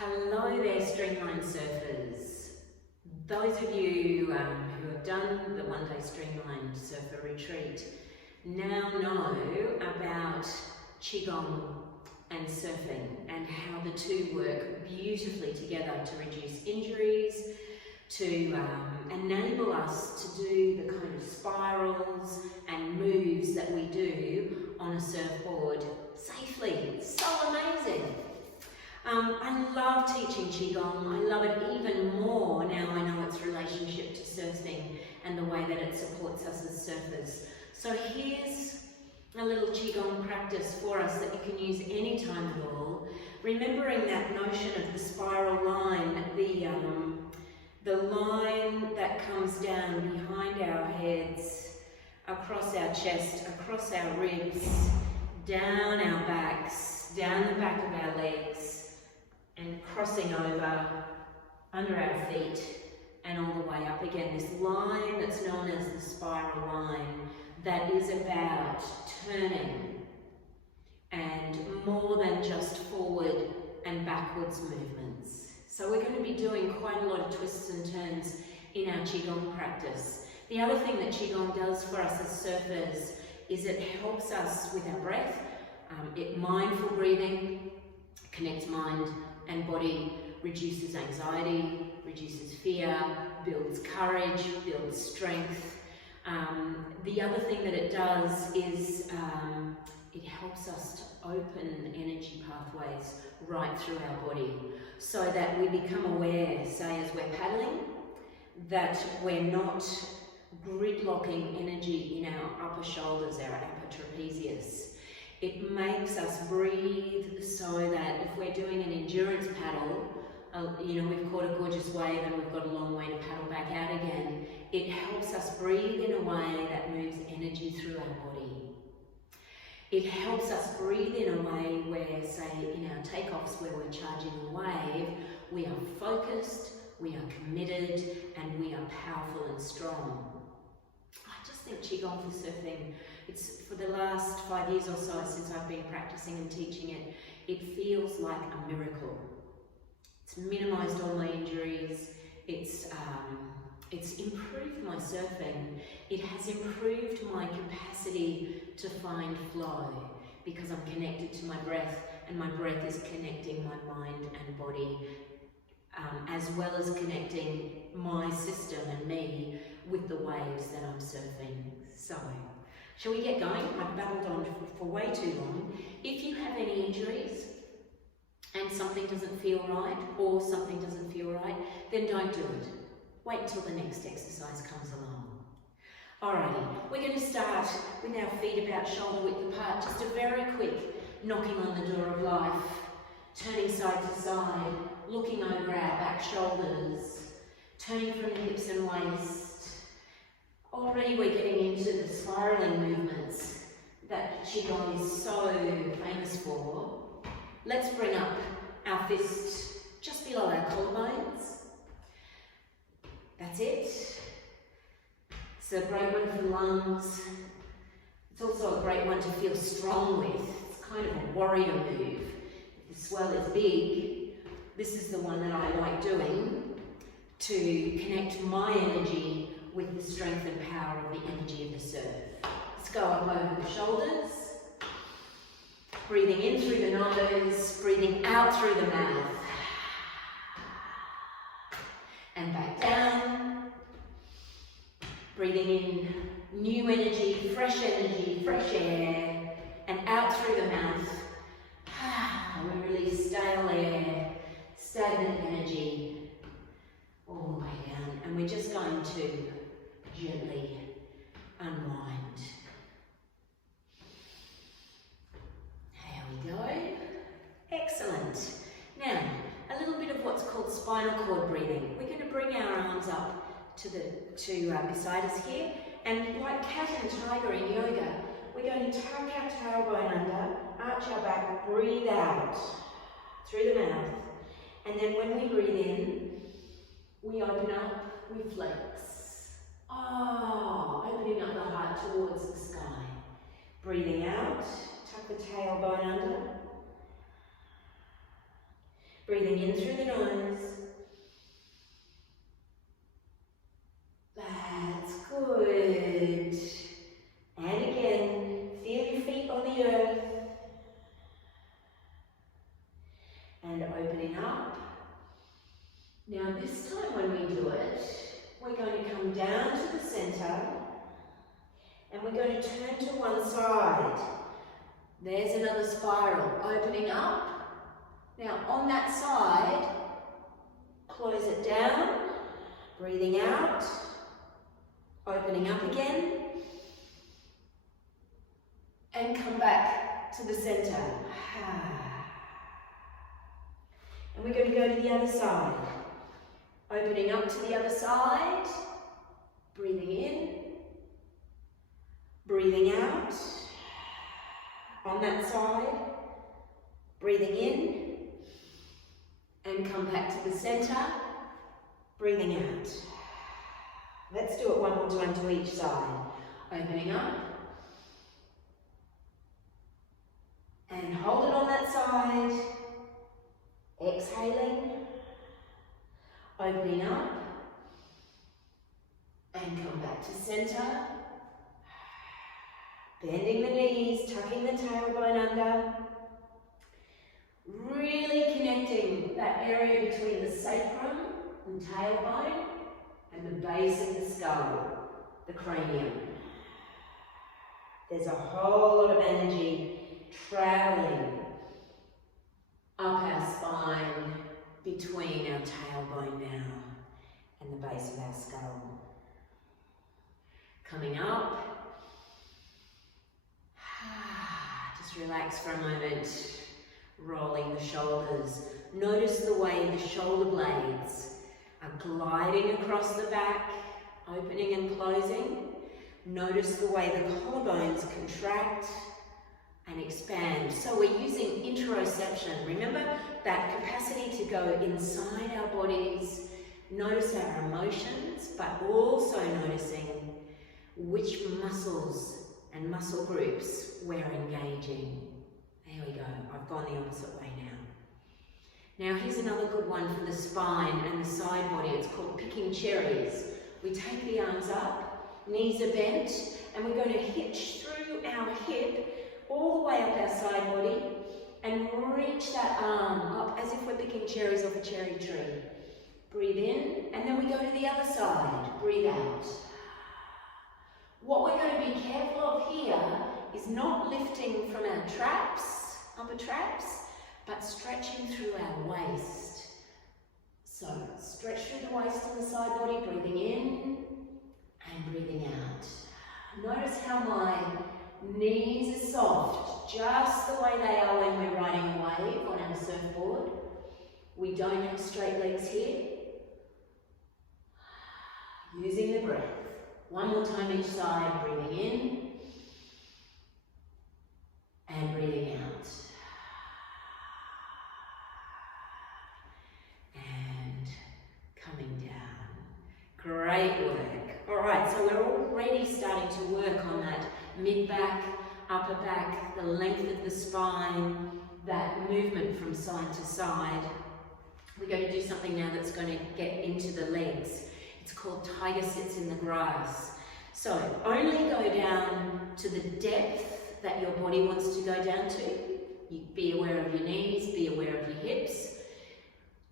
Hello there, Streamlined surfers. Those of you who have done the one-day Streamlined surfer retreat now know about Qigong and surfing and how the two work beautifully together to reduce injuries, to enable us to do the kind of spirals and moves that we do on a surfboard safely. It's so amazing. I love teaching Qigong. I love it even more now I know its relationship to surfing and the way that it supports us as surfers. So here's a little Qigong practice for us that you can use any time at all. Remembering that notion of the spiral line, the line that comes down behind our heads, across our chest, across our ribs, down our backs, down the back of our legs, and crossing over under our feet and all the way up again. This line that's known as the spiral line that is about turning and more than just forward and backwards movements. So we're going to be doing quite a lot of twists and turns in our Qigong practice. The other thing that Qigong does for us as surfers is it helps us with our breath. Mindful breathing connects mind and body, reduces anxiety, reduces fear, builds courage, builds strength. The other thing that it does is it helps us to open energy pathways right through our body so that we become aware, say as we're paddling, that we're not gridlocking energy in our upper shoulders, our upper trapezius. It makes us breathe so that if we're doing an endurance paddle, we've caught a gorgeous wave and we've got a long way to paddle back out again, it helps us breathe in a way that moves energy through our body. It helps us breathe in a way where, say, in our takeoffs where we're charging a wave, we are focused, we are committed, and we are powerful and strong. I just think Qigong for surfing, it's for the last 5 years or so since I've been practicing and teaching it, it feels like a miracle. It's minimised all my injuries, it's improved my surfing, it has improved my capacity to find flow because I'm connected to my breath and my breath is connecting my mind and body as well as connecting my system and me with the waves that I'm surfing. So, shall we get going? I've babbled on for way too long. If you have any injuries and something doesn't feel right or something doesn't feel right, then don't do it. Wait until the next exercise comes along. Alrighty, we're going to start with our feet about shoulder width apart. Just a very quick knocking on the door of life, turning side to side, looking over our back shoulders, turning from the hips and waist. Already we're getting into the spiraling movements that Qigong is so famous for. Let's bring up our fist just below our collarbones. That's it. It's a great one for lungs. It's also a great one to feel strong with. It's kind of a warrior move. If the swell is big, this is the one that I like doing to connect my energy with the strength and power of the energy of the surf. Let's go up over the shoulders. Breathing in through the nose, breathing out through the mouth. And back down. Breathing in new energy, fresh air, and out through the mouth. We release stale air, stagnant energy, all the way down. And we're just going to gently unwind. There we go. Excellent. Now, a little bit of what's called spinal cord breathing. We're going to bring our arms up to beside us here, and like cat and tiger in yoga, we're going to tuck our tailbone under, arch our back, breathe out through the mouth, and then when we breathe in, we open up, we flex. Opening up the heart towards the sky. Breathing out, tuck the tailbone under. Breathing in through the nose. That's good. And again, feel your feet on the earth. And opening up. Now this time when we do it, we're going to come down to the center and we're going to turn to one side. There's another spiral, opening up. Now on that side, close it down, breathing out, opening up again, and come back to the center. And we're going to go to the other side. Opening up to the other side, breathing in, breathing out. On that side, breathing in, and come back to the center, breathing out. Let's do it one more time to each side. Opening up, and hold it on that side. Exhaling, opening up, and come back to center. Bending the knees, tucking the tailbone under. Really connecting that area between the sacrum and tailbone and the base of the skull, the cranium. There's a whole lot of energy traveling up our spine between our tailbone now and the base of our skull. Coming up. Just relax for a moment, rolling the shoulders. Notice the way the shoulder blades are gliding across the back, opening and closing. Notice the way the collarbones contract and expand. So we're using interoception. Remember that capacity to go inside our bodies, notice our emotions, but also noticing which muscles and muscle groups we're engaging. There we go. I've gone the opposite way now. Now here's another good one for the spine and the side body. It's called picking cherries. We take the arms up, knees are bent, and we're going to hitch through our hip all the way up our side body and reach that arm up as if we're picking cherries off a cherry tree. Breathe in, and then we go to the other side. Breathe out. What we're going to be careful of here is not lifting from our traps, upper traps, but stretching through our waist. So stretch through the waist on the side body, breathing in and breathing out. Notice how my knees are soft, just the way they are when we're riding a wave on our surfboard. We don't have straight legs here. Using the breath. One more time each side, breathing in and breathing out. And coming down. Great work. All right, so we're already starting to work on that mid-back, upper back, the length of the spine, that movement from side to side. We're going to do something now that's going to get into the legs. It's called tiger sits in the grass. So only go down to the depth that your body wants to go down to. You be aware of your knees, be aware of your hips.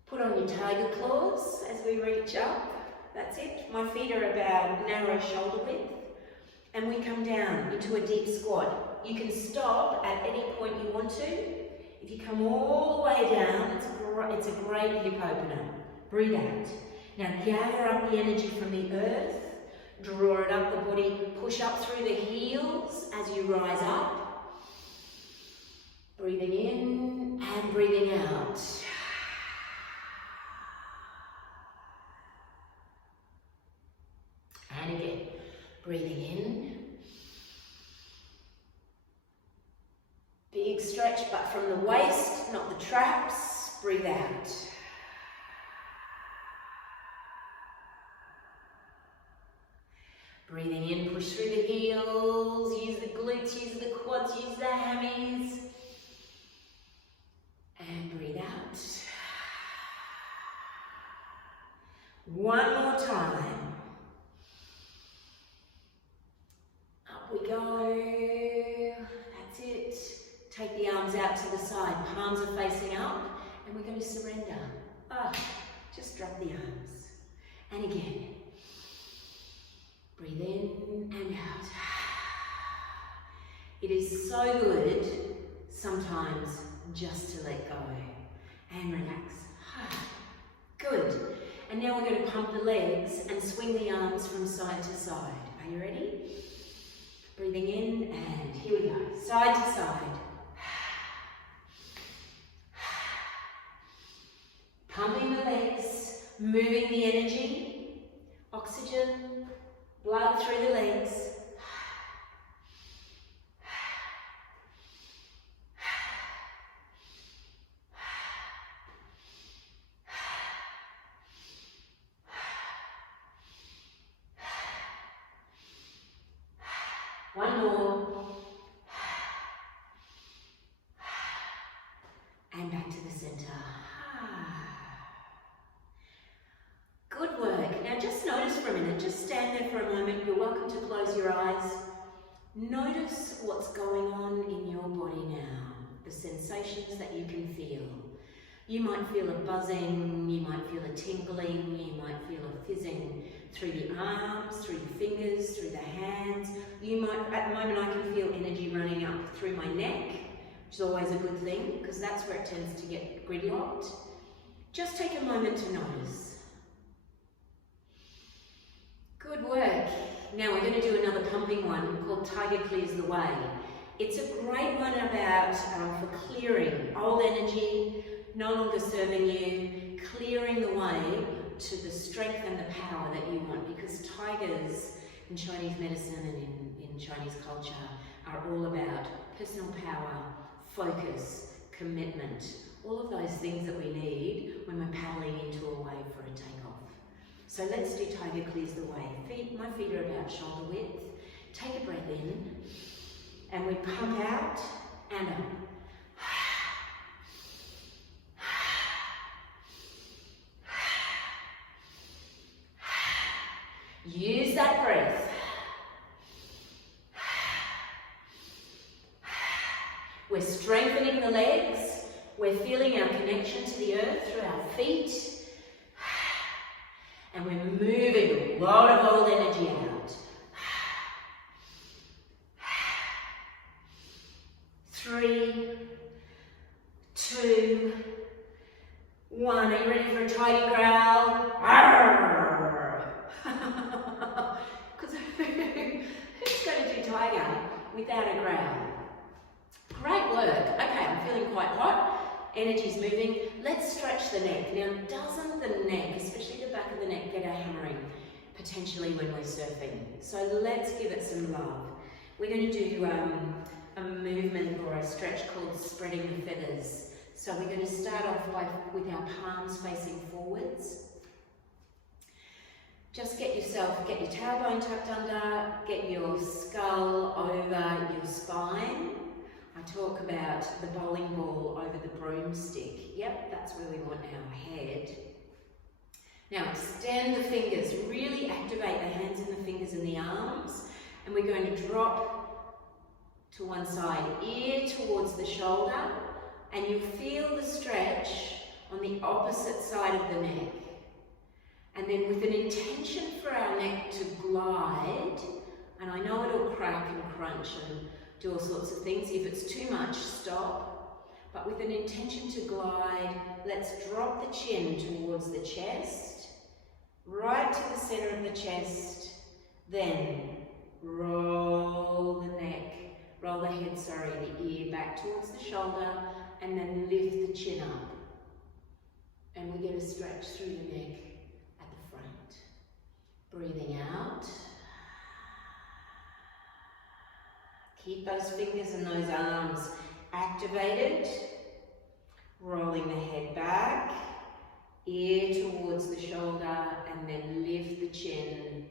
Put on your tiger claws as we reach up. That's it. My feet are about narrow shoulder width. And we come down into a deep squat. You can stop at any point you want to. If you come all the way down, it's a great hip opener. Breathe out. Now gather up the energy from the earth, draw it up the body, push up through the heels as you rise up. Breathing in and breathing out. And again, breathing in. Big stretch, but from the waist, not the traps. Breathe out. Breathing in, push through the heels, use the glutes, use the quads, use the hammies. And breathe out. One more time. Up we go. That's it. Take the arms out to the side. Palms are facing up. And we're going to surrender. Just drop the arms. And again. Breathe in and out. It is so good sometimes just to let go and relax. Good. And now we're going to pump the legs and swing the arms from side to side. Are you ready? Breathing in and here we go. Side to side. Pumping the legs, moving the energy, oxygen, blood through the legs. One more. And back to the center. Good work. Now just notice for a minute, just stand there for a moment. You're welcome to close your eyes. Notice what's going on in your body now, the sensations that you can feel. You might feel a buzzing, you might feel a tingling, you might feel a fizzing through the arms, through the fingers, through the hands. You might, at the moment I can feel energy running up through my neck, which is always a good thing because that's where it tends to get gridlocked. Just take a moment to notice. Good work. Now we're going to do another pumping one called Tiger Clears the Way. It's a great one about for clearing old energy, no longer serving you, clearing the way to the strength and the power that you want, because tigers in Chinese medicine and in Chinese culture are all about personal power, focus, commitment, all of those things that we need when we're paddling into a wave for a takeoff. So let's do Tiger Clears the Way. My feet are about shoulder width. Take a breath in and we pump out and up. Use that breath. We're strengthening the legs. We're feeling our connection to the earth through our feet. And we're moving a lot of old energy out. 3, 2, 1. Are you ready for a tiger growl? Because who's going to do tiger without a growl? Great work. Okay, I'm feeling quite hot. Energy's moving. Let's stretch the neck. Now, doesn't the neck, especially the back of the neck, get a hammering potentially when we're surfing? So let's give it some love. We're going to do a movement or a stretch called spreading the feathers. So we're going to start off with our palms facing forwards. Just get your tailbone tucked under, get your skull over your spine. I talk about the bowling ball over the broomstick. Yep, that's where we want our head. Now extend the fingers, really activate the hands and the fingers and the arms. And we're going to drop to one side, ear towards the shoulder. And you feel the stretch on the opposite side of the neck. And then with an intention for our neck to glide, and I know it'll crack and crunch and do all sorts of things. If it's too much, stop. But with an intention to glide, let's drop the chin towards the chest, right to the center of the chest, then roll the head, the ear back towards the shoulder, and then lift the chin up. And we get a stretch through the neck at the front. Breathing out. Keep those fingers and those arms activated. Rolling the head back, ear towards the shoulder, and then lift the chin.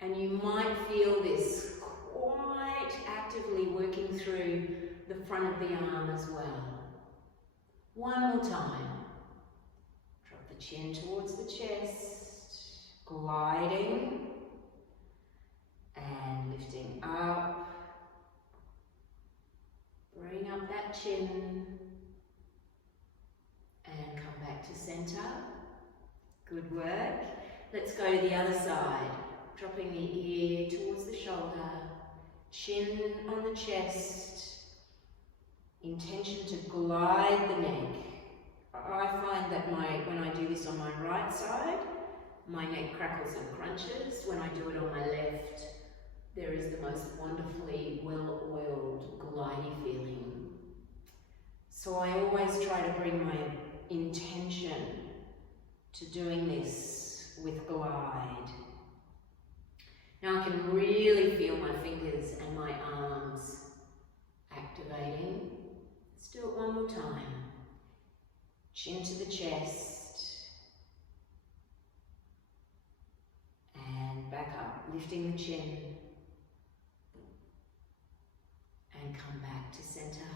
And you might feel this quite actively working through the front of the arm as well. One more time. Drop the chin towards the chest. gliding and lifting up. Bring up that chin and come back to center. Good work. Let's go to the other side. Dropping the ear towards the shoulder, chin on the chest, intention to glide the neck. I find that when I do this on my right side, my neck crackles and crunches. When I do it on my left, there is the most wonderfully well-oiled, glidey feeling. So I always try to bring my intention to doing this with glide. Now I can really feel my fingers and my arms activating. Let's do it one more time. Chin to the chest. And back up, lifting the chin. And come back to center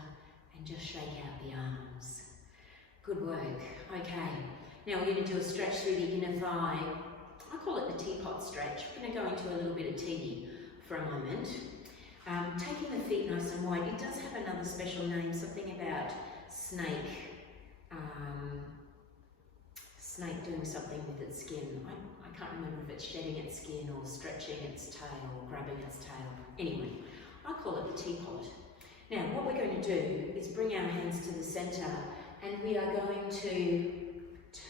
and just shake out the arms. Good work. Okay, now we're going to do a stretch through the inner thigh. I call it the Teapot Stretch. We're going to go into a little bit of tea for a moment. Taking the feet nice and wide. It does have another special name, something about snake. Snake doing something with its skin. I can't remember if it's shedding its skin or stretching its tail or grabbing its tail. Anyway, I call it the teapot. Now what we're going to do is bring our hands to the center and we are going to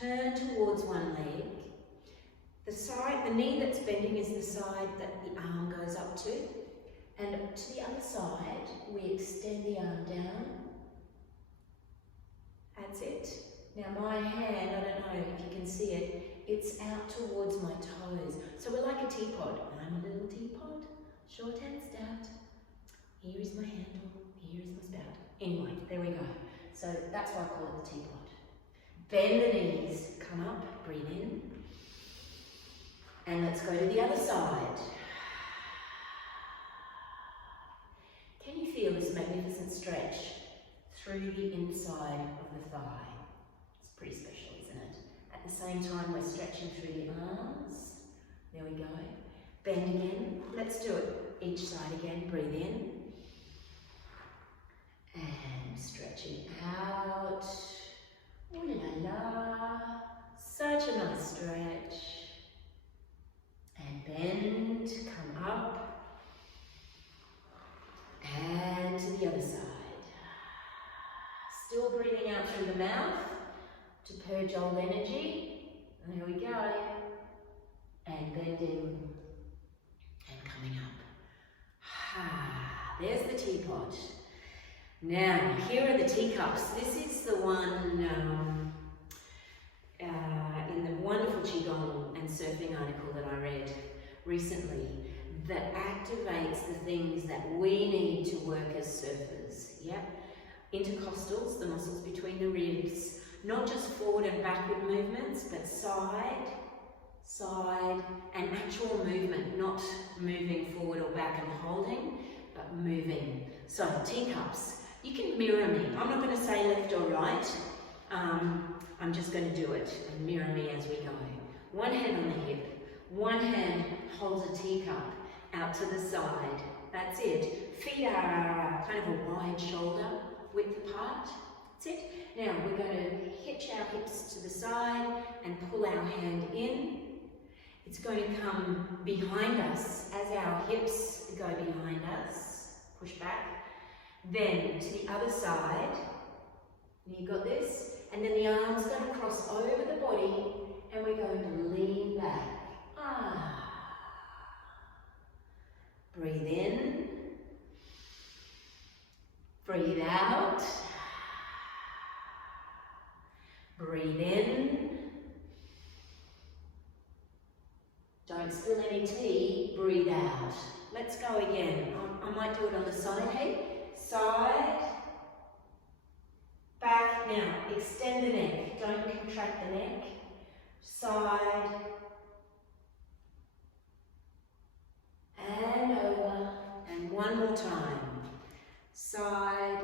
turn towards one leg. The knee that's bending is the side that the arm goes up to. And to the other side, we extend the arm down. That's it. Now my hand, I don't know if you can see it, it's out towards my toes. So we're like a teapot. I'm a little teapot, short and stout. Here is my handle, here is my spout. Anyway, there we go. So that's why I call it the teapot. Bend the knees, come up, breathe in. And let's go to the other side. Can you feel this magnificent stretch through the inside of the thigh? It's pretty special, isn't it? At the same time, we're stretching through the arms. There we go. Bend again. Let's do it each side again. Breathe in. And stretching out. Ooh la la. Such a nice stretch. And bend, come up. And to the other side. Still breathing out through the mouth to purge old energy. And here we go. And bending and coming up. There's the teapot. Now, here are the teacups. This is the one in the wonderful Qigong and surfing article that I read recently that activates the things that we need to work as surfers. Yep. Intercostals, the muscles between the ribs, not just forward and backward movements, but side, and actual movement, not moving forward or back and holding, but moving. So, teacups. You can mirror me. I'm not going to say left or right. I'm just going to do it and mirror me as we go. One hand on the hip. One hand holds a teacup out to the side. That's it. Feet are kind of a wide shoulder width apart. That's it. Now we're going to hitch our hips to the side and pull our hand in. It's going to come behind us as our hips go behind us. Push back. Then to the other side. You got this? And then the arm's going to cross over the body and we're going to lean back. Breathe in. Breathe out. Breathe in. Don't spill any tea. Breathe out. Let's go again. I might do it on the side. Hey, side. Back. Now, extend the neck. Don't contract the neck. Side. And over. And one more time. Side.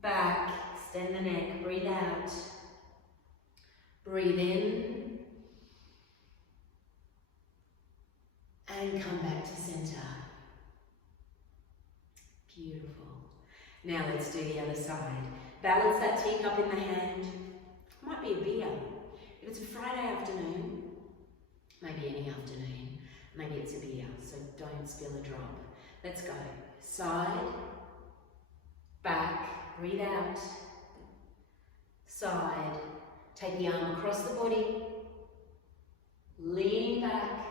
Back. Extend the neck. Breathe out. Breathe in. and come back to center. Beautiful. Now let's do the other side. Balance that teacup in the hand. Might be a beer. If it's a Friday afternoon, maybe any afternoon, maybe it's a beer, so don't spill a drop. Let's go. Side, back, breathe out. Side, take the arm across the body, leaning back,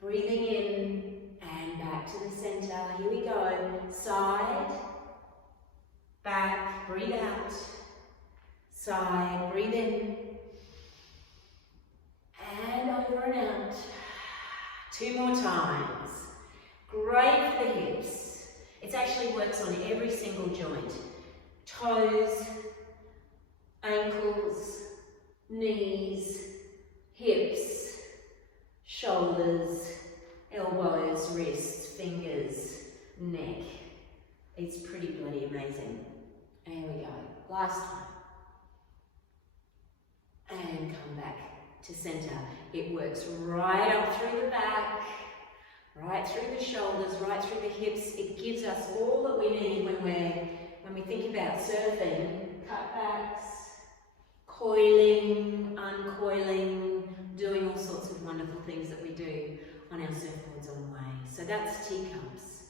breathing in and back to the center. Here we go. Side, back, breathe out. Side, breathe in. And over and out. 2 more times. Great for the hips. It actually works on every single joint. Toes, ankles, knees, hips, shoulders, elbows, wrists, fingers, neck. It's pretty bloody amazing. There we go. Last time. And come back to center. It works right up through the back, right through the shoulders, right through the hips. It gives us all that we need when we think about surfing. Cutbacks, coiling, uncoiling, doing all sorts of wonderful things that we do on our surfboards on the way. So that's teacups.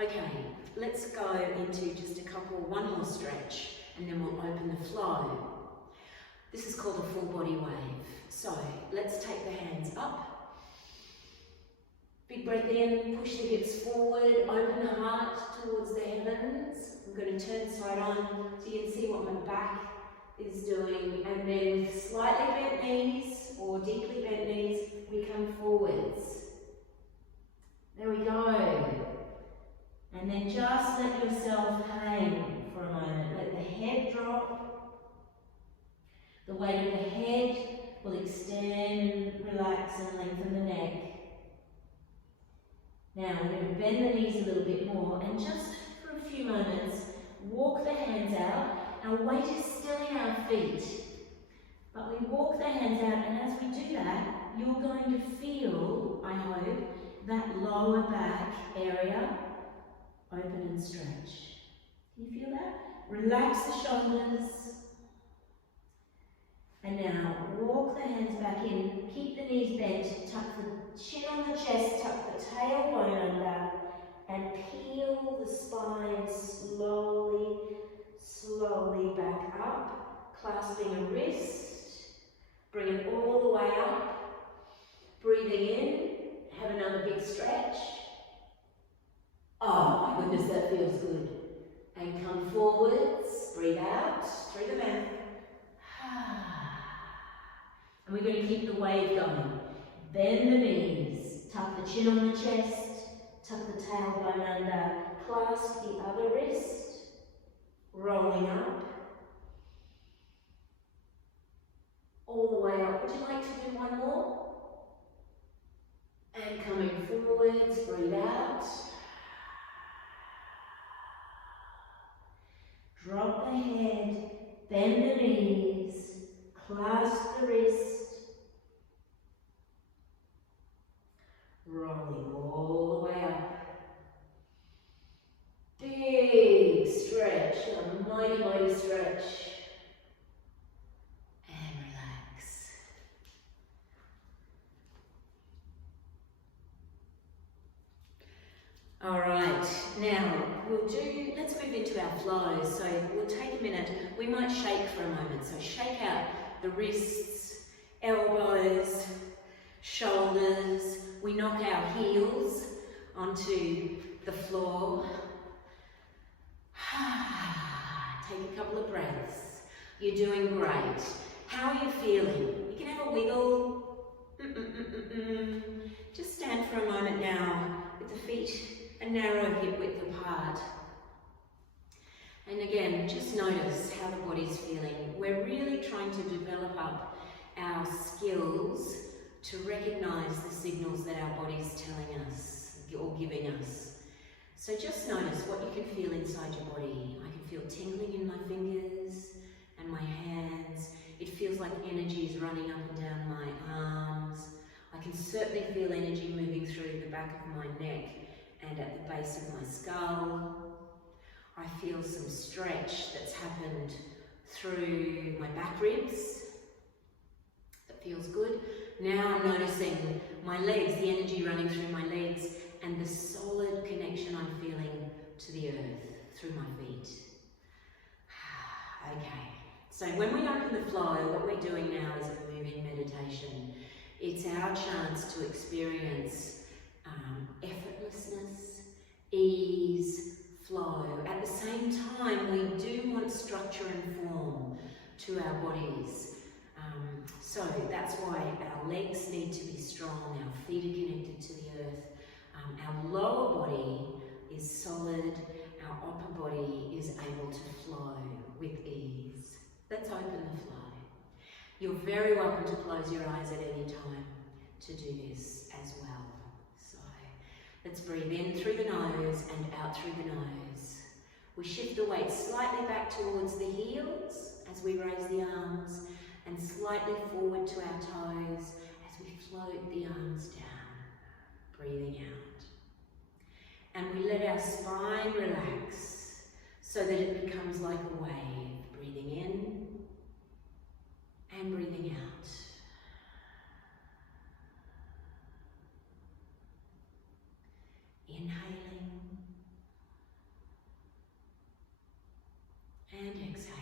Okay, let's go into just one more stretch, and then we'll open the flow. This is called a full body wave. So let's take the hands up. Big breath in, push the hips forward, open the heart towards the heavens. I'm going to turn side on so you can see what my back is doing. And then slightly bent knees or deeply bent knees, we come forwards. There we go. And then just let yourself hang for a moment. Let the head drop. The weight of the head will extend, relax and lengthen the neck. Now we're going to bend the knees a little bit more and just for a few moments walk the hands out. Our weight is still in our feet, but we walk the hands out, and as we do that, you're going to feel, I hope, that lower back area open and stretch. Can you feel that? Relax the shoulders. And now walk the hands back in, keep the knees bent, tuck the chin on the chest, tuck the tailbone under, and peel the spine slowly back up, clasping a wrist, bring it all the way up, breathing in, have another big stretch. Oh my goodness, that feels good. And come forwards, breathe out through the mouth. And we're going to keep the wave going. Bend the knees, tuck the chin on the chest, tuck the tailbone under, clasp the other wrist, rolling up, all the way up. Would you like to do one more? And coming forwards, breathe out. Drop the head, bend the knees, clasp the wrist, rolling all the way up. Big stretch, a mighty stretch. And relax. All right, now let's move into our flow. So we'll take a minute. We might shake for a moment. So shake out the wrists, elbows, shoulders. We knock our heels onto the floor. Take a couple of breaths. You're doing great. How are you feeling? You can have a wiggle. Just stand for a moment now with the feet a narrow hip width apart. And again, just notice how the body's feeling. We're really trying to develop up our skills to recognize the signals that our body's telling us or giving us. So just notice what you can feel inside your body. I can feel tingling in my fingers and my hands. It feels like energy is running up and down my arms. I I can certainly feel energy moving through the back of my neck and at the base of my skull. I feel some stretch that's happened through my back ribs. That feels good. Now I'm noticing my legs, the energy running through my legs, and the solid connection I'm feeling to the earth through my feet. Okay, so when we open the flow, what we're doing now is a moving meditation. It's our chance to experience effortlessness, ease, flow. At the same time, we do want structure and form to our bodies. So that's why our legs need to be strong, our feet are connected to the earth, our lower body is solid, our upper body is able to flow with ease. Let's open the flow. You're very welcome to close your eyes at any time to do this as well. So let's breathe in through the nose and out through the nose. We shift the weight slightly back towards the heels as we raise the arms, and slightly forward to our toes as we float the arms down, breathing out. And we let our spine relax so that it becomes like a wave, breathing in and breathing out. Inhaling and exhaling.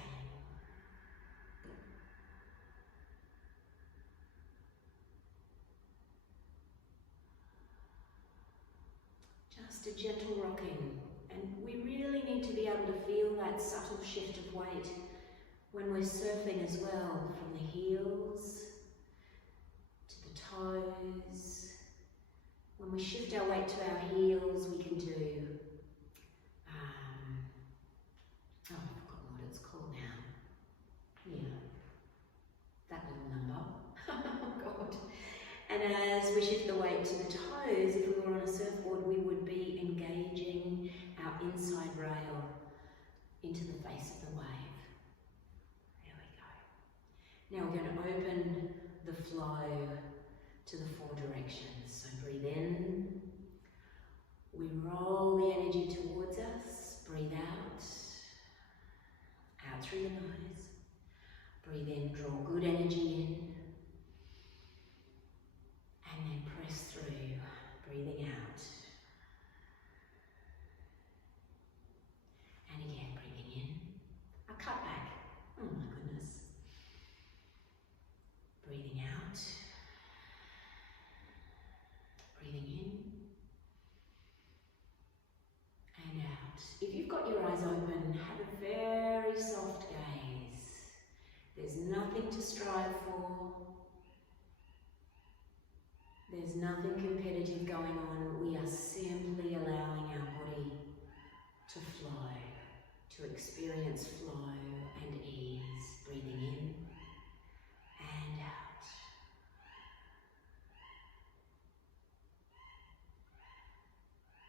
Just a gentle rocking, and we really need to be able to feel that subtle shift of weight when we're surfing as well, from the heels to the toes. When we shift our weight to our heels, we can do, I've forgotten what it's called now. Yeah, that little number. Oh God. And as we shift the weight to the toes, if we were on a surfboard, we would be engaging our inside rail into the face of the wave. There we go. Now we're going to open the flow to the four directions. So breathe in. We roll the energy towards us. Breathe out. Out through the nose. Breathe in, draw good energy in. And then press through, breathing out. And again, breathing in. A cut back. Oh my goodness. Breathing out. Breathing in. And out. If you've got your eyes open, have a very soft gaze. There's nothing to strive for. There's nothing competitive going on. We are simply allowing our body to flow, to experience flow and ease. Breathing in and out.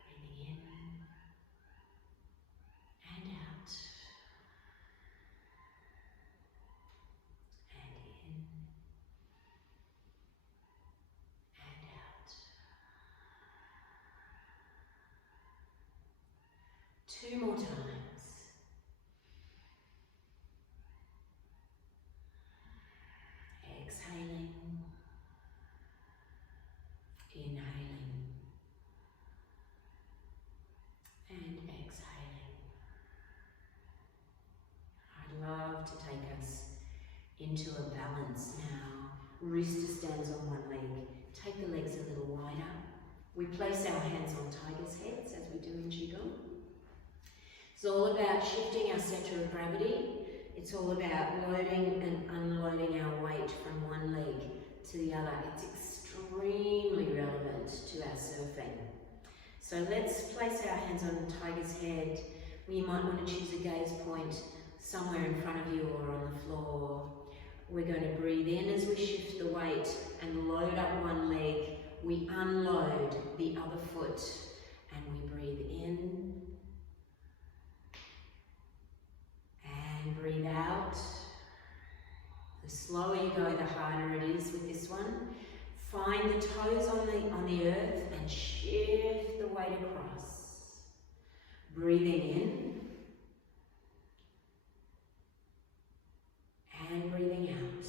Breathing in and out. And in. Two more times. Exhaling, inhaling, and exhaling. I'd love to take us into a balance now. Wrist stands on one leg. Take the legs a little wider. We place our hands on tiger's heads as we do in Qigong. It's all about shifting our centre of gravity. It's all about loading and unloading our weight from one leg to the other. It's extremely relevant to our surfing. So let's place our hands on the tiger's head. You might want to choose a gaze point somewhere in front of you or on the floor. We're going to breathe in as we shift the weight and load up one leg. We unload the other foot and we breathe in. And breathe out. The slower you go, the harder it is with this one. Find the toes on the earth and shift the weight across. Breathing in and breathing out.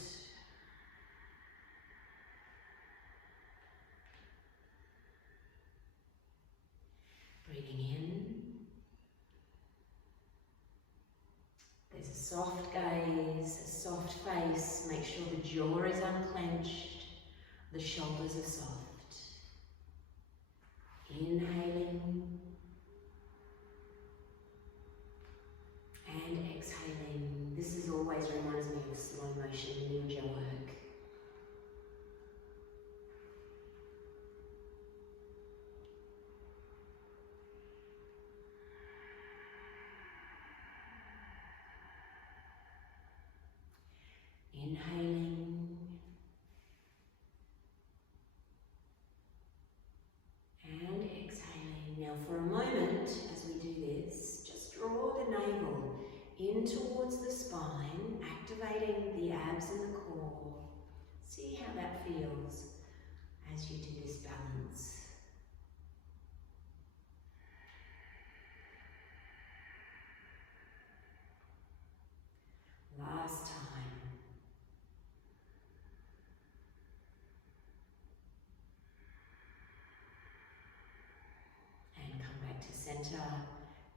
Breathing in. There's a soft gaze, a soft face. Make sure the jaw is unclenched. The shoulders are soft. Inhaling and exhaling. This is always reminds me of slow motion ninja work. Inhaling and exhaling. Now for a moment, as we do this, just draw the navel in towards the spine, activating the abs and the core. See how that feels as you do this balance. Last time. Center,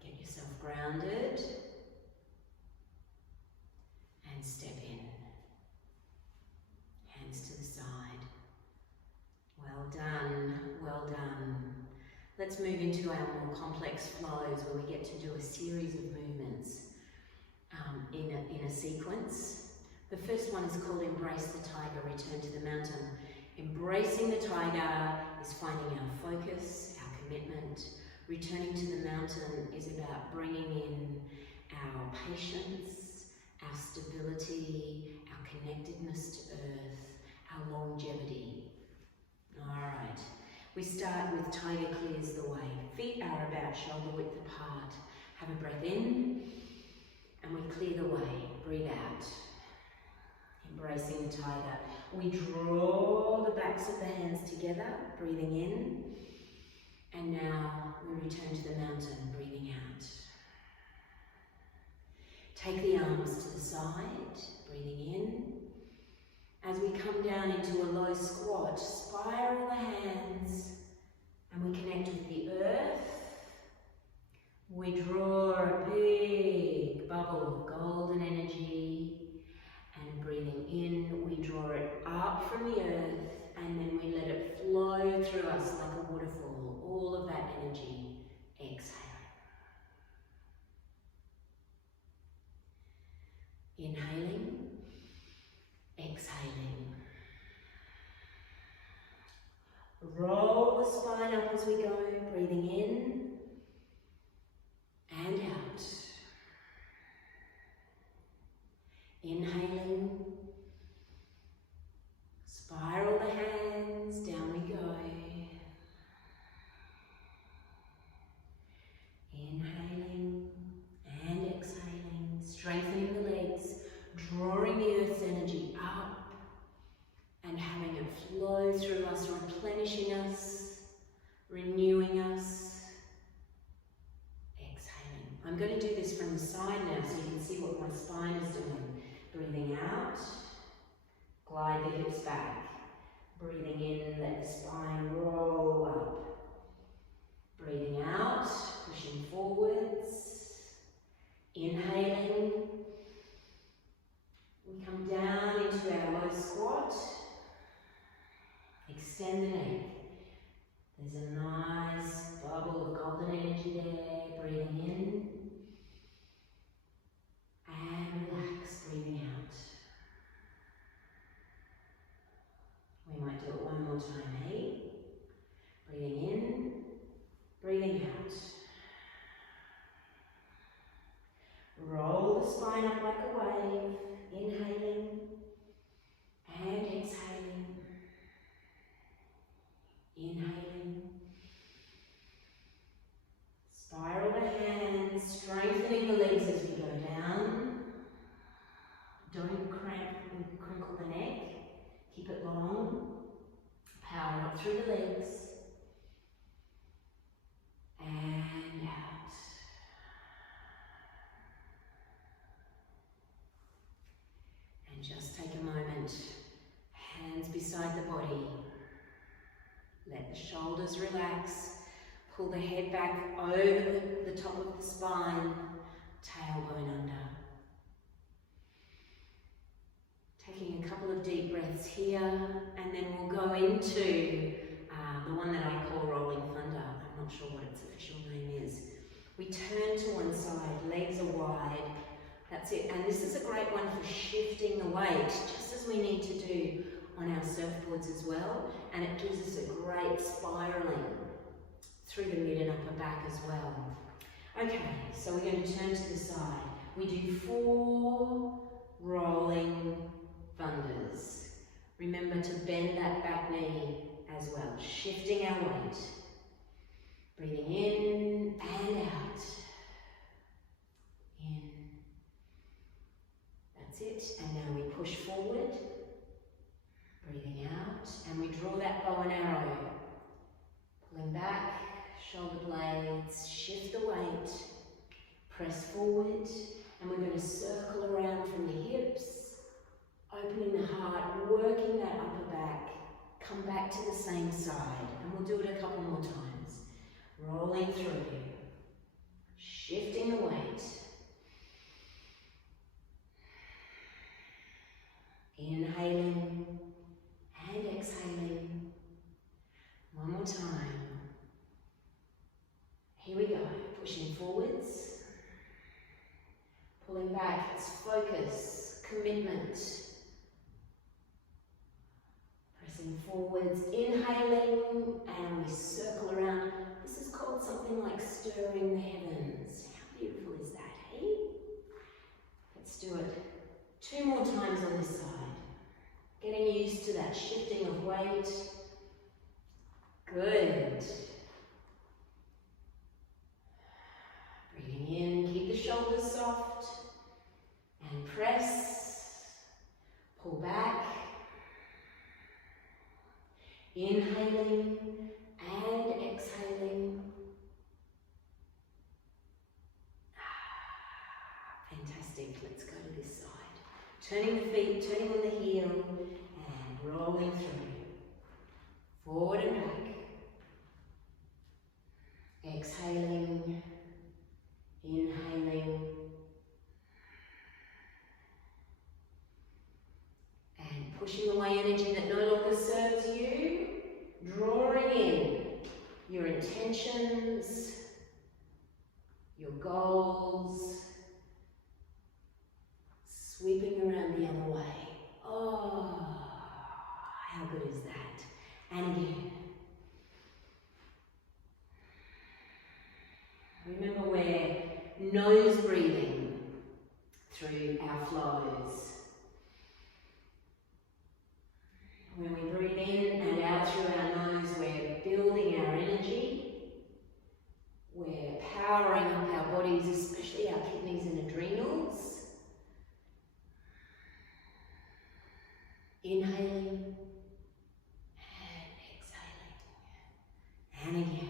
get yourself grounded and step in. Hands to the side. Well done, well done. Let's move into our more complex flows where we get to do a series of movements in a sequence. The first one is called Embrace the Tiger, Return to the Mountain. Embracing the tiger is finding our focus, our commitment. Returning to the mountain is about bringing in our patience, our stability, our connectedness to earth, our longevity. All right, we start with tiger clears the way. Feet are about shoulder width apart. Have a breath in, and we clear the way. Breathe out. Embracing the tiger. We draw the backs of the hands together, breathing in. And now we return to the mountain, breathing out. Take the arms to the side, breathing in. As we come down into a low squat, spiral the hands and we connect with the earth. We draw a big bubble of golden energy and breathing in, we draw it up from the earth and then we let it flow through us like a waterfall. All of that energy, exhale. Inhaling, exhaling. Roll the spine up as we go, breathing in and out. Inhaling, spiral the hands, down we go. Inhaling and exhaling, strengthening the legs, drawing the earth's energy up and having it flow through us, replenishing us, renewing us. Exhaling. I'm going to do this from the side now so you can see what my spine is doing. Breathing out, glide the hips back. Breathing in, let the spine roll up. Breathing out, pushing forwards. Inhaling. We come down into our low squat. Extend the neck. There's a nice bubble of golden energy there. Breathing in. And relax, breathing out. We might do it one more time, hey? Breathing in. Breathing out. Roll the spine up like a wave. Inhaling and exhaling. Inhaling. Spiral the hands, strengthening the legs as we go down. Don't crinkle the neck. Keep it long. just take a moment, hands beside the body. Let the shoulders relax. Pull the head back over the top of the spine, tailbone under. Taking a couple of deep breaths here, and then we'll go into the one that I call rolling thunder. I'm not sure what its official name is. We turn to one side, legs are wide. That's it. And this is a great one for shifting the weight, just as we need to do on our surfboards as well. And it gives us a great spiraling through the mid and upper back as well. Okay, so we're going to turn to the side. We do 4 rolling thunders. Remember to bend that back knee as well, shifting our weight. Breathing in and out. In. That's it. And now we push forward. Breathing out. And we draw that bow and arrow. Pulling back, shoulder blades, shift the weight. Press forward. And we're going to circle around from the hips. Opening the heart, working that upper back. Come back to the same side. And we'll do it a couple more times. Rolling through, shifting the weight, inhaling and exhaling. One more time. Here we go, pushing forwards, pulling back, it's focus, commitment. Pressing forwards, inhaling, and we circle around. This is called something like stirring the heavens. How beautiful is that, hey? Let's do it 2 more times on this side. Getting used to that shifting of weight. Good. Breathing in, keep the shoulders soft. And press. Pull back. Inhaling and exhaling. Fantastic. Let's go to this side. Turning the feet, turning on the heel, and rolling through. Forward and back. Exhaling. Inhaling. And pushing away energy that no longer serves you. Drawing in your intentions, your goals, sweeping around the other way. Oh, how good is that? And again. Remember, we're nose breathing through our flows. When we breathe in and out through our nose, we're building our energy. We're powering up our bodies, especially our kidneys and adrenals. Inhaling and exhaling. And again.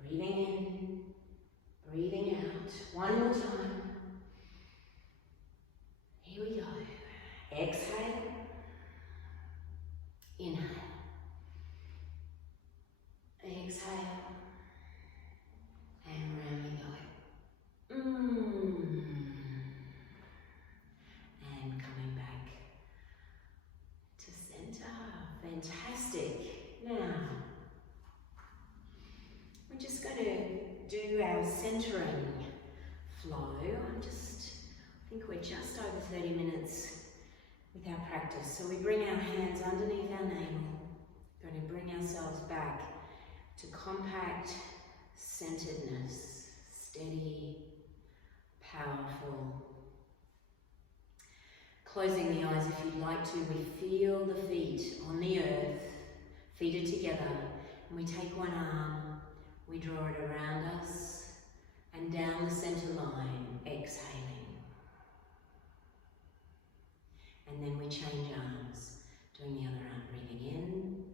Breathing in, breathing out. One more time. Here we go. Exhale. Inhale. Exhale. And round we go. And coming back to center. Fantastic. Now, we're just going to do our centering flow. I think we're just over 30 minutes with our practice. So we bring our hands underneath our navel. We're going to bring ourselves back to compact centeredness, steady, powerful. Closing the eyes if you'd like to, we feel the feet on the earth, feet are together, and we take one arm, we draw it around us and down the center line, exhaling. And then we change arms, doing the other arm, breathing in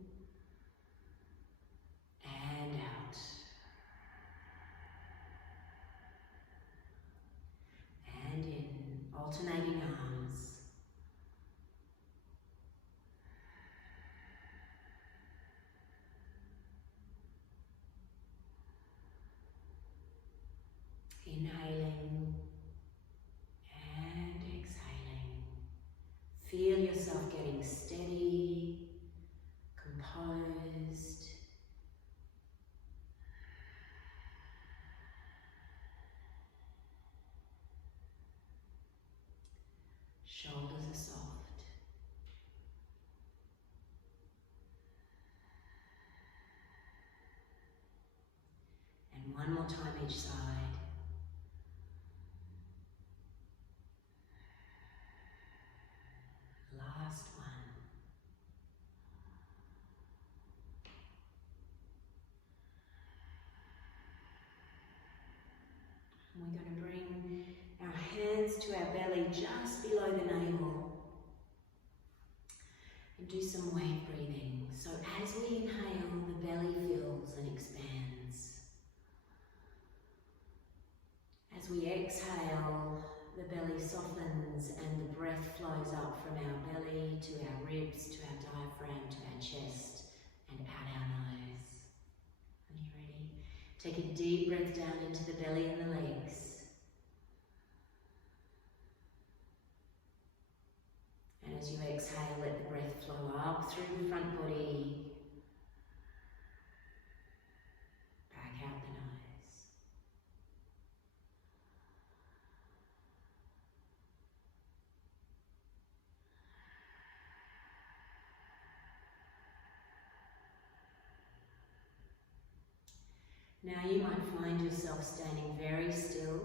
shoulders are soft. And one more time each side. Last one. And we're going to bring our hands to our belly just below the navel. And do some wave breathing. So as we inhale, the belly fills and expands. As we exhale, the belly softens and the breath flows up from our belly to our ribs, to our diaphragm, to our chest, and out our nose. Are you ready? Take a deep breath down into the belly and the legs. And as you exhale, let the breath flow up through the front body, back out the nose. Now you might find yourself standing very still,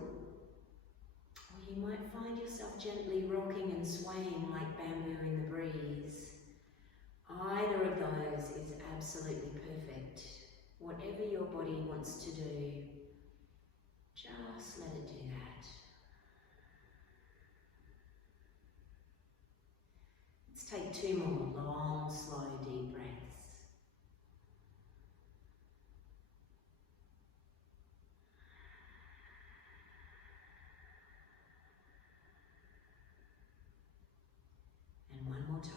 or you might find yourself gently rocking and swaying like bamboo in the breeze. Either of those is absolutely perfect. Whatever your body wants to do, just let it do that. Let's take 2 more long, slow, deep breaths. And one more time.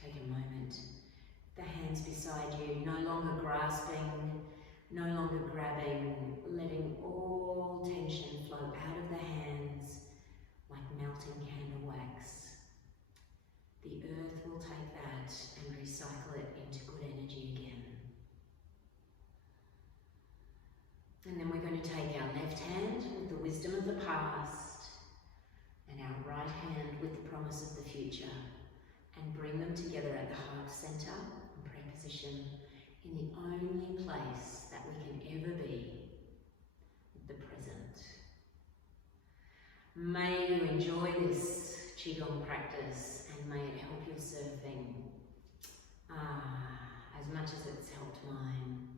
Take a moment. The hands beside you, no longer grasping, no longer grabbing, letting all tension flow out of the hands like melting candle wax. The earth will take that and recycle it into good energy again. And then we're going to take our left hand with the wisdom of the past and our right hand with the promise of the future, and bring them together at the heart center in prayer position, in the only place that we can ever be, the present. May you enjoy this Qigong practice, and may it help your surfing as much as it's helped mine.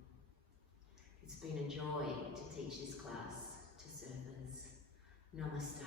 It's been a joy to teach this class to surfers. Namaste.